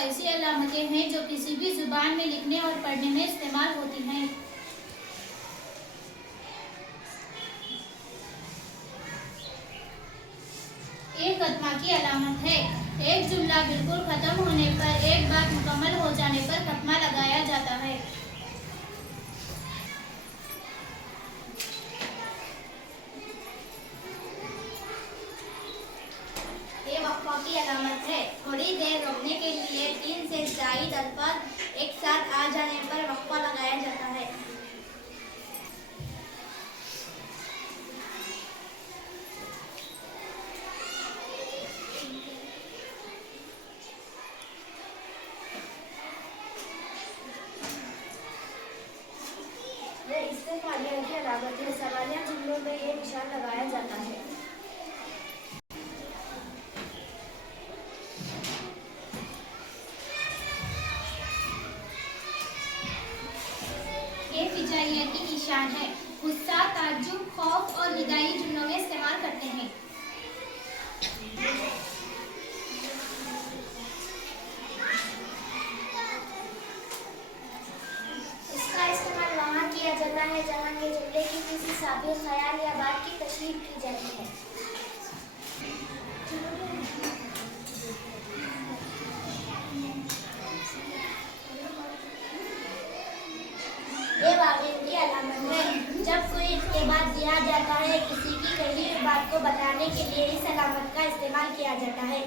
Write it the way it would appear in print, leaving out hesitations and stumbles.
ऐसी अलामतें हैं जो किसी भी जुबान में लिखने और पढ़ने में इस्तेमाल होती हैं। एक खत्मा की अलामत है। एक जुमला बिल्कुल खत्म होने पर, एक बात मुकम्मल हो जाने पर खत्मा लगाया जाता है। ये वक्फा की अलामत है। थोड़ी देर रुकने के लिए 3 से ज़ायद अल्फाज एक साथ आ जाने पर वक्फा लगाया जाता है। इस्तेमालिया की अलामत है। सवालिया जुमलों में ये निशान लगाया जाता है। ये फिजाइयती निशान है। गुस्सा, ताज्जुब, खौफ और निदाई जुमलों में इस्तेमाल करते हैं। इसका इस्तेमाल वहाँ किया जाता है जहाँ के जुमले की किसी साबित ख्याल या बात की तशरीह की जाती है। ये वाक़े की अलामत है। जब कोई इत्तेबात दिया जाता है, किसी की कही हुई बात को बताने के लिए इस अलामत का इस्तेमाल किया जाता है।